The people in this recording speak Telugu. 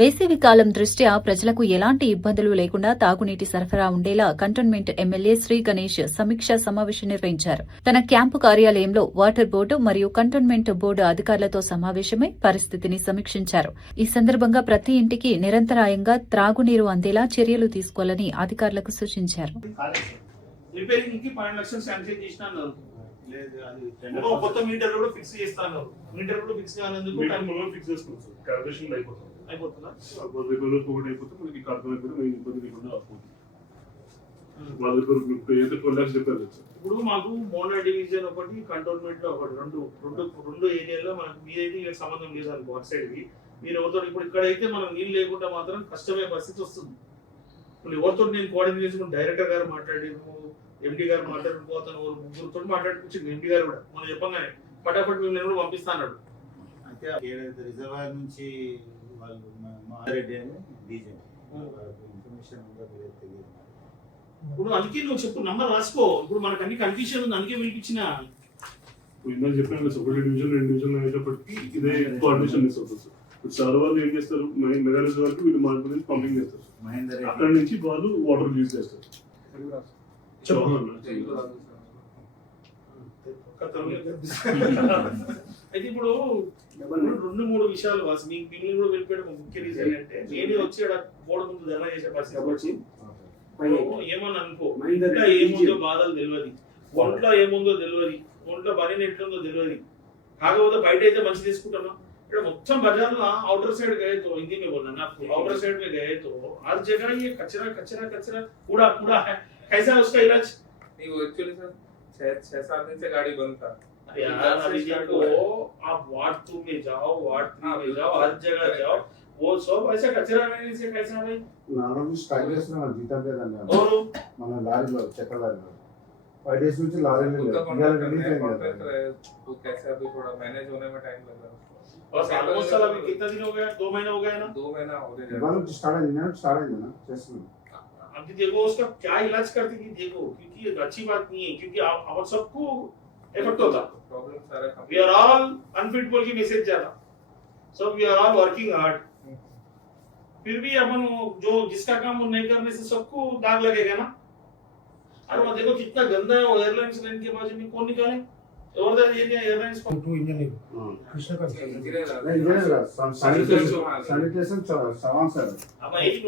వేసవి కాలం దృష్ట్యా ప్రజలకు ఎలాంటి ఇబ్బందులు లేకుండా తాగునీటి సరఫరా ఉండేలా కంటోన్మెంట్ ఎమ్మెల్యే శ్రీ గణేష్ సమీక్షా సమావేశం నిర్వహించారు. తన క్యాంపు కార్యాలయంలో వాటర్ బోర్డు మరియు కంటోన్మెంట్ బోర్డు అధికారులతో సమావేశమై పరిస్థితిని సమీక్షించారు. ఈ సందర్భంగా ప్రతి ఇంటికి నిరంతరాయంగా త్రాగునీరు అందేలా చర్యలు తీసుకోవాలని అధికారులకు సూచించారు. కొత్త మీటర్ కూడా ఫిక్స్ చేస్తాను. మీటర్ కూడా ఫిక్స్ కానందుకు ఫిక్స్ చేసుకున్నాం సార్. క్యాలిబ్రేషన్ అయిపోతుందా అయిపోతే మనకి కార్బన్ కూడా ఇబ్బంది లేకుండా అవుతుంది. వాళ్ళ దగ్గర ఏదో 12 lakhs చెప్పారు సార్. ఇప్పుడు మాకు మోనా డివిజన్ ఒకటి, కంటోన్మెంట్ లో ఒకటి, రెండు ఏరియాలో మనకు మీరైతే వీళ్ళకి సంబంధం లేదు అనుకో. అటు సైడ్ మీరు ఎవరితో ఇప్పుడు ఇక్కడైతే మనం నీళ్ళు లేకుండా మాత్రం కష్టమైన పరిస్థితి వస్తుంది. ఇప్పుడు ఎవరితో నేను కోఆర్డినేట్ చేసుకుని డైరెక్టర్ గారు మాట్లాడాము, ఎండి గారు మాట్లాడుకోతాను, ముగ్గురుతో మాట్లాడుకొచ్చింది. ఎండి గారు కూడా మనం చెప్పగానే ఫటాఫట్ మేము కూడా పంపిస్తా అన్నాడు. అయితే ఏదైతే రిజర్వాయర్ నుంచి వాళ్ళు మారెడ్డి అని డీజే ఇన్ఫర్మేషన్ ఉందో తెలియదు. ఇప్పుడు అందుకే నువ్వు చెప్పు, నంబర్ రాసుకో. ఇప్పుడు మనకు అన్ని కన్ఫ్యూషన్ ఉంది, అందుకే పిలిపించిన. ఇందాక చెప్పాను సార్, ఒకటి డివిజన్ 2 డివిజన్లు అయ్యేటప్పటికి ఇదే కోఆర్డినేషన్ మిస్ అవుతుంది సార్. ఇప్పుడు సార్ వాళ్ళు ఏం చేస్తారు, మెగా రిజర్వాయర్కి వీళ్ళు మార్పు నుంచి పంపింగ్ చేస్తారు. అక్కడ నుంచి వాళ్ళు వాటర్ యూజ్ చేస్తారు. అయితే ఇప్పుడు 2-3 విషయాలు మీకు మిగిలిన కూడా వెళ్ళిపోయడం ముఖ్య రీజన్ అంటే నేను వచ్చి బోర్డు ముందు ధర్నా చేసే పరిస్థితి వచ్చి ఏమని అనుకో, ఇంకా ఏముందో బాధలు తెలియదు, ఒంట్లో ఏముందో తెలియదు, ఒంట్లో పని ఎట్లుందో తెలియదు. కాకపోతే బయట అయితే మంచి తీసుకుంటున్నా. ఇక్కడ మొత్తం बाजार ना आउटर साइड गए तो हिंदी में बोलना ना, आउटर साइड में गए तो हर जगह ये कचरा कचरा कचरा कूड़ा कूड़ा है. कैसा है उसका इलाज? नहीं वो एक्चुअली सर 6-7 दिन से गाड़ी बंद था यार. अभी देखो आप वार्ड 2 में जाओ, वार्ड 3 में जाओ, हर जगह जाओ, वो सब ऐसा कचरा रहने से कैसा भाई? నార్మల్ స్ట్రైక్ చేస్తున్నా జీతం లేదండి. और మన లారీలో చెక్క లారీలో 5 days నుంచి లారీలో उनका లేదు. कॉन्ट्रैक्ट రిలీజ్ है, అయింది. कॉन्ट्रैक्ट है वो कैसे अभी थोड़ा मैनेज होने में टाइम लग रहा है. और ऑलमोस्ट अभी कितना दिन हो गया? 2 महीने हो गया ना. 2 महीना हो गया. ఇవాళ నుంచి స్టార్ట్ అయింది, నేను స్టార్ట్ అయింది ना చేస్తున్నాను. अभी देखो उसका क्या इलाज करती थी देखो, क्योंकि ये अच्छी बात नहीं है, क्योंकि आप सबको इफेक्ट होता. प्रॉब्लम सारा वी आर ऑल अनफिट बोल के मैसेज जाता. So we are all working hard. फिर भी अपन जो जिसका काम वो नहीं करने से सबको दाग लगेगा ना. अरे वो देखो कितना गंदा है. वो एयरलाइंस लाइन के बाजू में कौन निकाले? और ये एयरलाइंस को శానిటేషన్ శానిటేషన్ సవాన్ సార్. अब यही